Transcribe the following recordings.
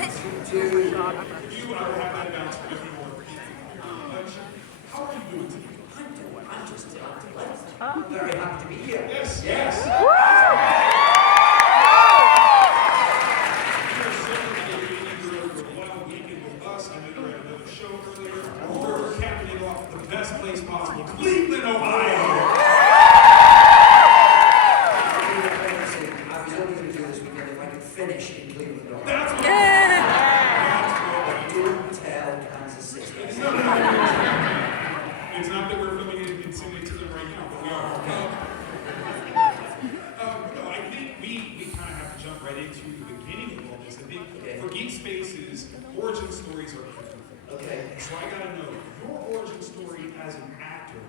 You have that bounce with you more. How are you doing today? I'm just very happy to be here. Yes, yes. We're capping it off the best place possible, Cleveland, Ohio. I was only going to do this weekend if I could finish in Cleveland, Ohio. That's what Don't tell Kansas City. it's not that we're filming it in Sydney to them right now, but we are. No, I think we kind of have to jump right into the beginning of all this. I think for Geek Spaces, origin stories are everything. Okay. So I gotta know, your origin story as an actor,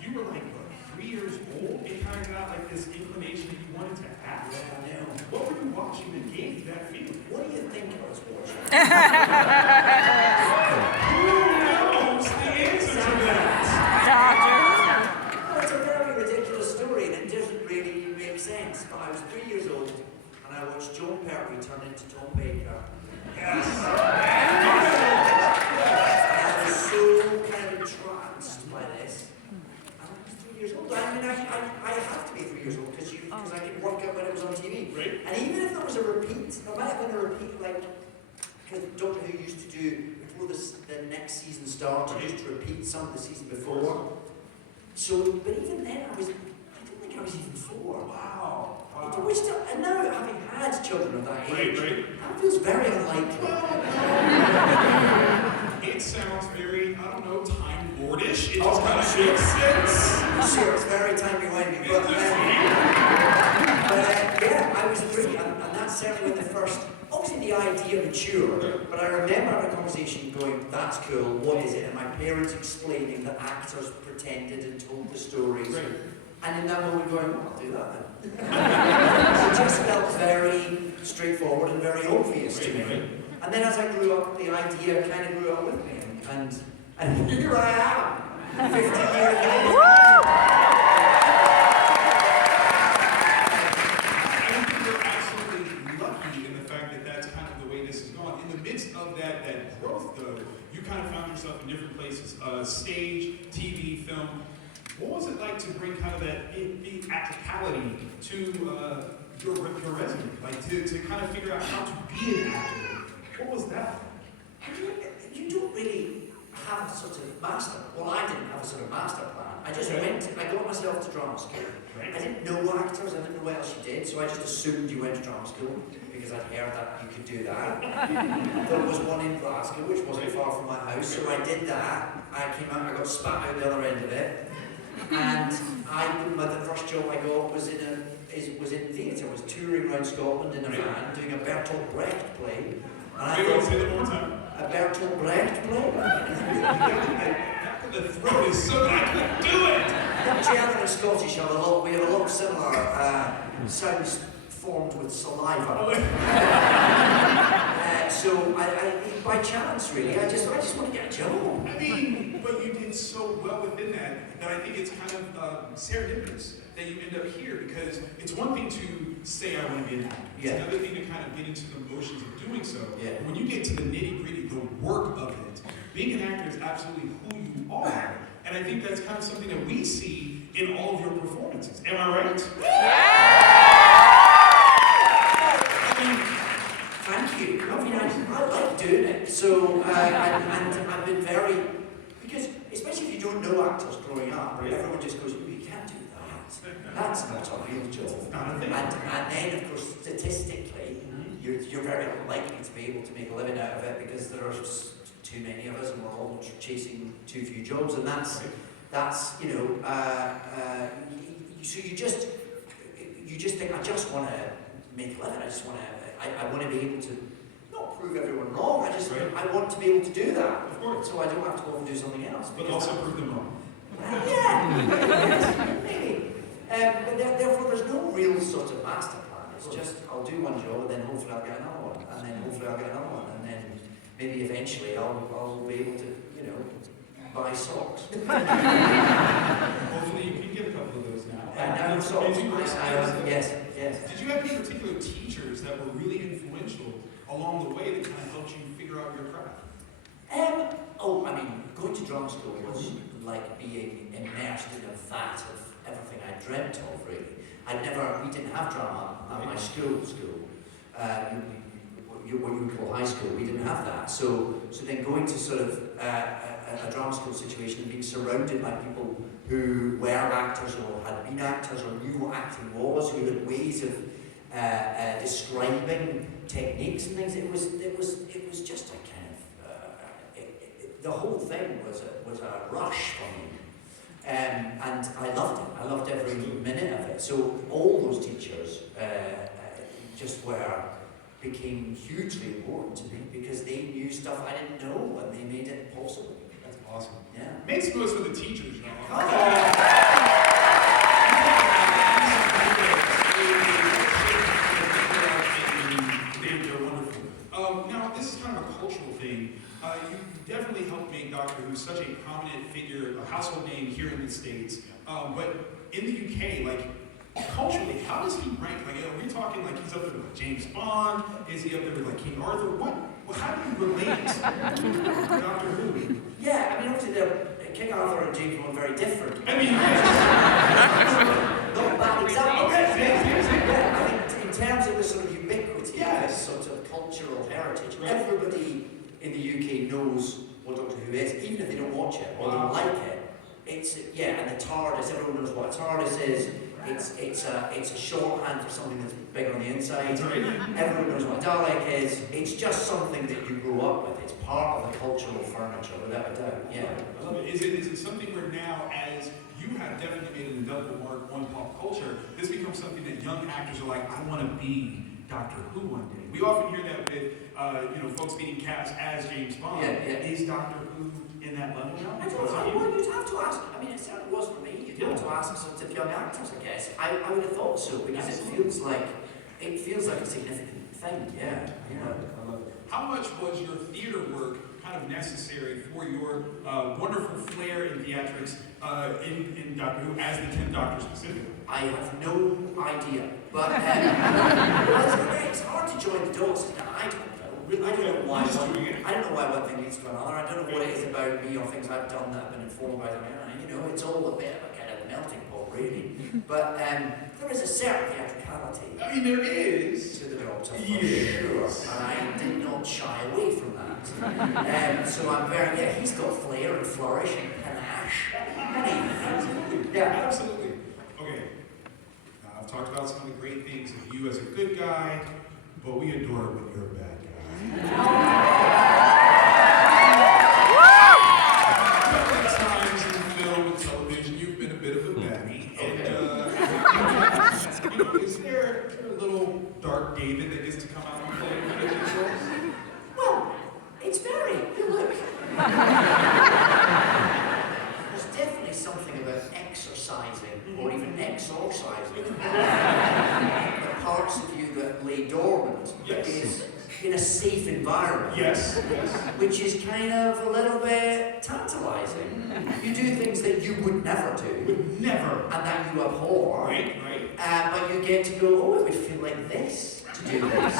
you were like, what, 3 years old? It kind of got like this inclination that you wanted to act. Yeah, I know. What were you watching that gave you that feeling? What do you think I was watching? Who knows the answer to that? Well, it's a very ridiculous story and it doesn't really make sense. But I was 3 years old and I watched John Pertwee turn into Tom Baker. Yes. I was so kind of entranced by this. And I was 3 years old. I mean, I have to be 3 years old because I could work out when it was on TV. Right. And even if there was a repeat, there might have been a repeat, like, because Doctor Who used to do, before the next season started, used to repeat some of the season before. So, but even then, I didn't think I was even 4. Wow. And now, having had children of that age, that feels very unlikely. It sounds very, I don't know, Time Lordish. It just kind of makes sense. Sure, it's very timey-wimey. But yeah, I was really, and that's certainly when the first, obviously the idea matured, but I remember having a conversation going, that's cool, what is it? And my parents explaining that actors pretended and told the stories. Right. And in that moment going, well, I'll do that then. It just felt very straightforward and very obvious to me. And then as I grew up, the idea kind of grew up with me. And here I am, 50 years later. I think you're absolutely lucky in the fact that that's kind of the way this has gone. In the midst of that growth, though, you kind of found yourself in different places, stage, TV, film. What was it like to bring kind of that theatricality to your resume? Like to kind of figure out how to be an actor? What was that? You don't really have a sort of master. Well, I didn't have a sort of master plan. I just I got myself to drama school. Right. I didn't know actors, I didn't know what else you did, so I just assumed you went to drama school because I'd heard that you could do that. There was one in Glasgow, which wasn't far from my house, so I did that. I came out, I got spat out the other end of it. And the first job I got was in theatre. I was touring around Scotland in a van doing a Bertolt Brecht play. And I thought, say that one more time. A Bertolt Brecht play? The throat is so I couldn't do it. German and Scottish have we have a lot of similar sounds formed with saliva. So by chance really, I just want to get a job. I mean, but you did so well within that I think it's kind of serendipitous that you end up here, because it's one thing to say I want to be an actor. It's another thing to kind of get into the motions of doing so. Yeah. When you get to the nitty-gritty, the work of it, being an actor is absolutely who you are. And I think that's kind of something that we see in all of your performances. Am I right? Thank you. I mean, I like doing it. So, and I've been very, because especially if you don't know actors growing up, right, everyone just goes, oh, you can't do that. That's not a real job. And then, of course, statistically, you're very unlikely to be able to make a living out of it because there are too many of us and we're all chasing too few jobs, and that's so you just think, I just want to make a living. I want to be able to not prove everyone wrong. I want to be able to do that. Of course. So I don't have to go and do something else. But also prove them wrong. Yeah. Maybe. But therefore, there's no real sort of master plan. It's just I'll do one job and then hopefully I'll get another one, and then hopefully I'll get another one, and then maybe eventually I'll be able to buy socks. Hopefully you can get a couple of those now. And socks. Yes. Did you have any particular teachers that were really influential along the way that kind of helped you figure out your craft? Going to drama school was like being immersed in a vat of everything I dreamt of, really. We didn't have drama at my school. What you would call high school, we didn't have that. So then going to sort of a drama school situation and being surrounded by people who were actors or had been actors or knew what acting was, who had ways of describing techniques and things, it was just a kind of the whole thing was a rush for me, and I loved it. I loved every minute of it. So all those teachers became hugely important to me because they knew stuff I didn't know and they made it possible. That's awesome. Yeah. Make some noise for the teachers, y'all. They're wonderful. Now, this is kind of a cultural thing. You definitely helped make Doctor Who such a prominent figure, a household name here in the States. But in the UK, like, culturally, how does he rank? Like, are we talking like he's up there with James Bond? Is he up there with like King Arthur? How do you relate to Doctor Who? Yeah, I mean, obviously, King Arthur and James Bond are very different. I mean, yes. Not a bad example. Okay, yeah, I think in terms of the sort of ubiquity of this sort of cultural heritage, everybody in the UK knows what Doctor Who is, even if they don't watch it or don't like it. And the TARDIS, everyone knows what a TARDIS is. It's a shorthand for something that's big on the inside. Everyone knows what a Dalek is. It's just something that you grew up with. It's part of the cultural furniture, without a doubt. Yeah. I love it. Is it something where now, as you have definitely made an indelible mark on pop culture, this becomes something that young actors are like, I want to be Doctor Who one day? We often hear that with folks being cast as James Bond. Yeah. Is Doctor Who in that level now? I don't know. Well, you'd have to ask. I mean, it certainly was for me. You'd have to ask sort of young actors, I guess. I would have thought so because it feels like a significant thing. Yeah. I love it. How much was your theater work kind of necessary for your wonderful flair in theatrics in Doctor Who as the 10th Doctor specifically? I have no idea, but it's hard to join the dots. I don't know. I don't know why. I don't know why one thing leads to another. I don't know what it is about me or things I've done that I've been informed by them. It's all a bit of a kind of melting pot, really. But there is a certain theatricality. I mean, there is to the Doctor, for sure, and I did not shy away from that. So I'm he's got flair and flourish and panache. Absolutely. Yeah, absolutely. Okay. I've talked about some of the great things of you as a good guy, but we adore it when you're a bad guy. Times in film and television, you've been a bit of a baddie, and is there a little dark David that gets to come out and play with you? Well, it's very. Look. There's definitely something about exercising, or even exorcising, the parts of you that lay dormant. Is in a safe environment. Yes. Which is kind of a little bit tantalizing. You do things that you would never do. And that you abhor. Right. But you get to go, it would feel like this to do this.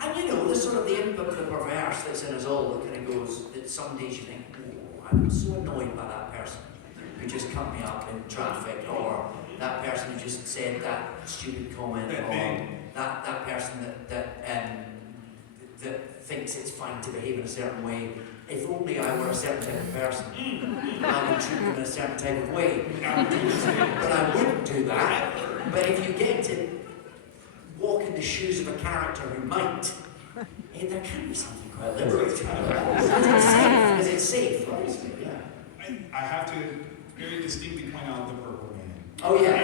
And there's sort of the input of the perverse that's in us all that kind of goes, that some days you think, I'm so annoyed by that person who just cut me up in traffic, or that person who just said that stupid comment, or that person that thinks it's fine to behave in a certain way. If only I were a certain type of person, I would treat them in a certain type of way. But I wouldn't do that. But if you get to walk in the shoes of a character who might, there can be something quite liberating about it. Because it's safe, obviously. Yeah. I have to very distinctly point out the Purple Man. Oh yeah.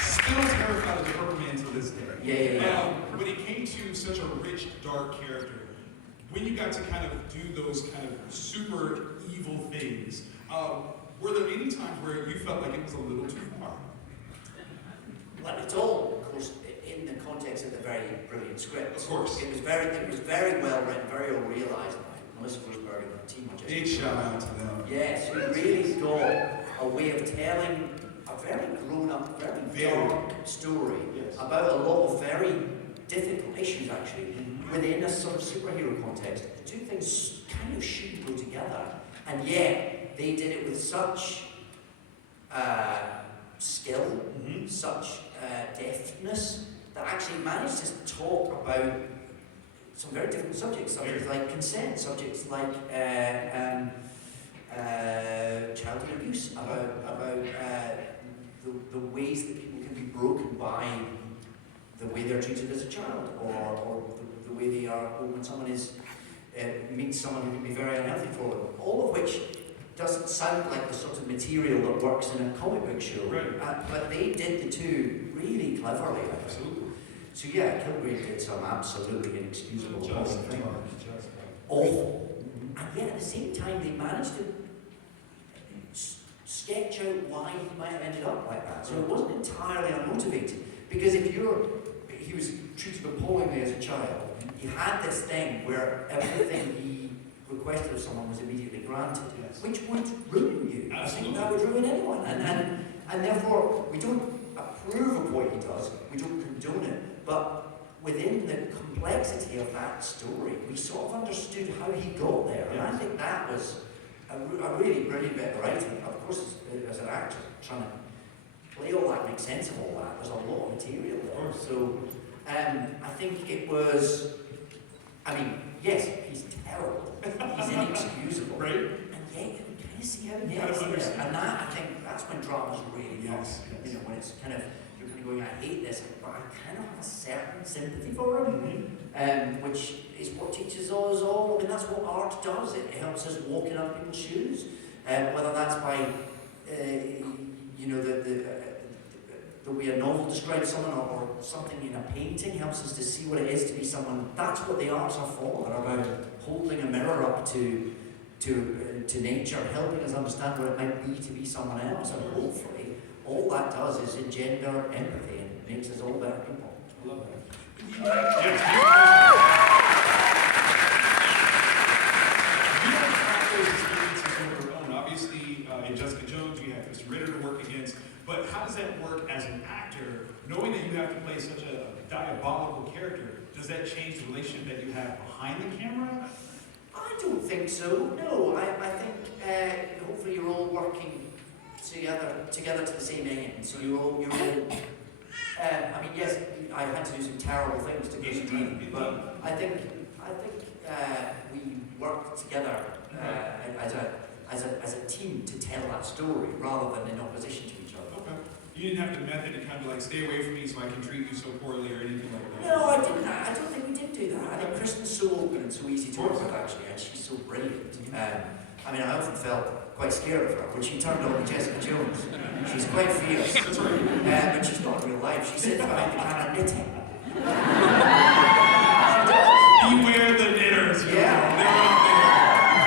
Still terrified of the Purple Man to this day. Yeah. When it came to such a rich, dark character, when you got to kind of do those kind of super evil things, were there any times where you felt like it was a little too far? Well, it's all, of course, in the context of the very brilliant script. Of course. It was very well written, very well realised by Melissa Roseberg and the team. Big shout out to them. Yes, we really got a way of telling a very grown-up, very dark story about a lot of very difficult issues actually within a sort of superhero context. The two things kind of should go together, and yet they did it with such skill, such deftness, that actually managed to talk about some very different subjects like consent, subjects like childhood abuse, about the ways that people can be broken by the way they're treated as a child, or the way they are when someone meets someone who can be very unhealthy for them. All of which doesn't sound like the sort of material that works in a comic book show, but they did the two really cleverly. Absolutely. So yeah, Kilgrave did some absolutely inexcusable things. Awful. And yet at the same time they managed to sketch out why he might have ended up like that. So it wasn't entirely unmotivated. Because he was treated appallingly as a child. He had this thing where everything he requested of someone was immediately granted, which would ruin you. Absolutely. I think that would ruin anyone. And therefore, we don't approve of what he does, we don't condone it, but within the complexity of that story, we sort of understood how he got there. And I think that was a really brilliant bit of writing. Of course, as an actor, trying to play all that, make sense of all that, there's a lot of material there. So, I think it was, yes, he's terrible, he's inexcusable, right? And yet you can kind of see how he gets there. And that, I think, that's when drama's really Yes. You know, when it's kind of, you're kind of going, I hate this, but I kind of have a certain sympathy for him, which is what teaches us all. I mean, that's what art does. It helps us walk in other people's shoes, whether that's by, you know, the way a novel describes someone, or something in a painting helps us to see what it is to be someone. That's what the arts are for. They're about holding a mirror up to nature, helping us understand what it might be someone else, and hopefully all that does is engender empathy and makes us all better people. I love that. You don't have those experiences on your own. Obviously, in Jessica Jones, you have Chris Ritter to work against, but how does that work as an actor, knowing that you have to play such a diabolical character? Does that change the relationship that you have behind the camera? I don't think so. No, I think hopefully you're all working together to the same end. So you're all. Yes, I had to do some terrible things to go through, but I think we work together as a team to tell that story rather than in opposition to each other. Okay. You didn't have the method to kind of like stay away from me so I can treat you so poorly or anything like that? No, I didn't. I don't think we did do that. I think Kristen's so open and so easy to work with, actually, and she's so brilliant. I often felt quite scared of her when she turned on Jessica Jones. She's quite fierce. That's right. But she's not in real life. She sits behind the camera knitting. Beware the knitters. Yeah.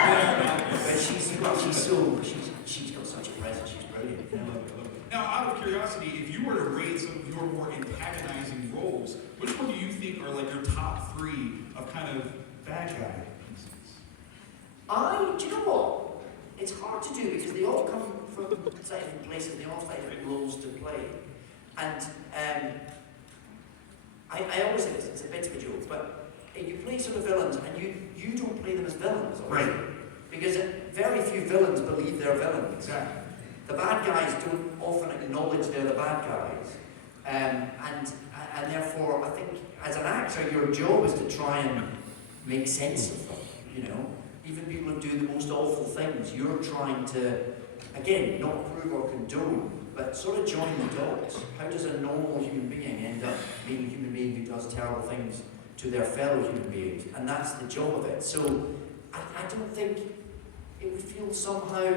They're out there. But she's got such a presence. She's brilliant. I love it. Now, out of curiosity, if you were to rate some of your more antagonizing roles, which one do you think are like your top three of kind of bad guy? Do you know what? It's hard to do because they all come from slightly different places, they all have slightly different roles to play. And I always say this, it's a bit of a joke, but you play sort of villains and you don't play them as villains, right? Because very few villains believe they're villains. Exactly. The bad guys don't often acknowledge they're the bad guys. And therefore, I think as an actor, your job is to try and make sense of them, you know? Even people who do the most awful things, you're trying to, again, not approve or condone, but sort of join the dots. How does a normal human being end up being a human being who does terrible things to their fellow human beings? And that's the job of it. So I don't think it would feel somehow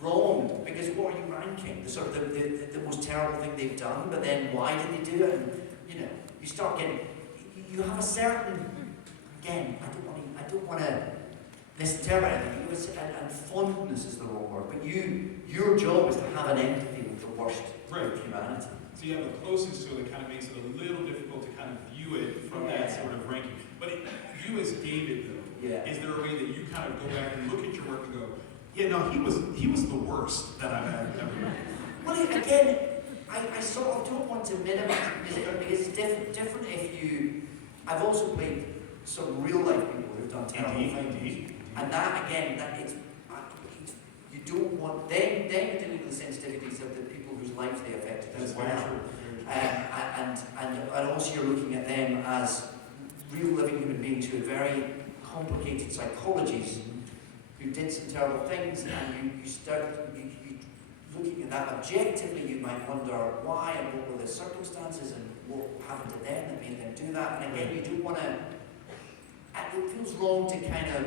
wrong, because what are you ranking? The sort of the most terrible thing they've done, but then why did they do it? And, you know, you start getting, you have a certain, again, I don't want to necessarily anything. And fondness is the wrong word, but your job is to have an empathy with the worst of humanity. So you have the closest to it that kind of makes it a little difficult to kind of view it from that sort of ranking. But you as David, though, is there a way that you kind of go back and look at your work and go, yeah, no, he was the worst that I've ever met? Well, again, I sort of don't want to minimize it because it's different if you... I've also played some real life people who've done terrible things. And that, again, you don't want... Then you're dealing with the sensitivities of the people whose lives they affected as well. And also you're looking at them as real living human beings who had very complicated psychologies, who did some terrible things, and you start looking at that objectively. You might wonder why and what were the circumstances and what happened to them that made them do that. And again, you don't want to... It feels wrong to kind of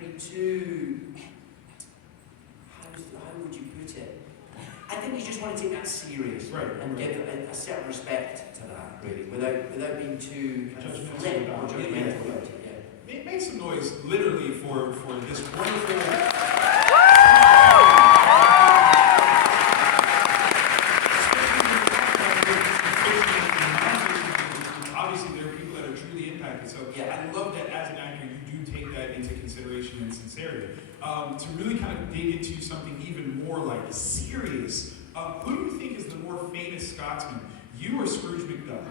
be too... How would you put it? I think you just want to take that serious and give a certain respect to that, really, without being too kind of flip or judgmental about it. Make some noise, literally, for this wonderful... Obviously, there are people that are truly impacted, so I love that as an actor, you do take that into consideration and sincerity. To really kind of dig into something even more like serious, who do you think is the more famous Scotsman, you or Scrooge McDuck?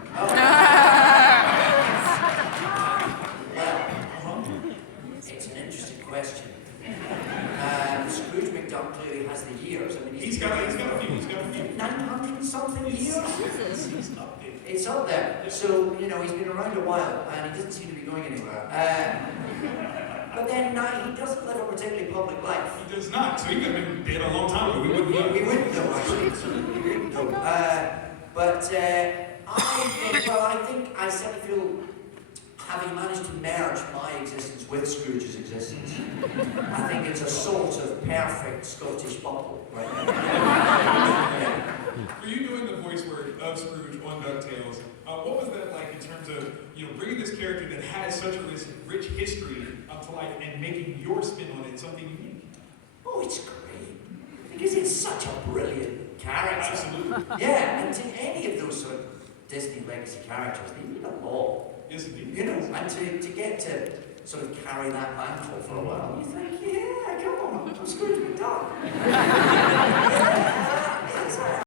It's an interesting question. Scrooge McDuck clearly has the years. I mean, he's got a few. 900 something years. It's up there. Yeah. So he's been around a while, and he doesn't seem to be going anywhere. But then he doesn't live a particularly public life. He does not. So he could have been dead a long time ago. We wouldn't know. We wouldn't know, actually. We wouldn't know. But I think I certainly feel, having managed to merge my existence with Scrooge's existence, I think it's a sort of perfect Scottish bubble right now. Were you doing the voice work of Scrooge on DuckTales? What was that like in terms of bringing this character that has such a rich history to life and making your spin on it something unique? Oh, it's great because it's such a brilliant character. Absolutely. Yeah, and to any of those sort of Disney legacy characters, they mean a lot. Yes, indeed. And to get to sort of carry that mantle for a while, you think, yeah, come on, I'm Scrooge McDuck. Yeah,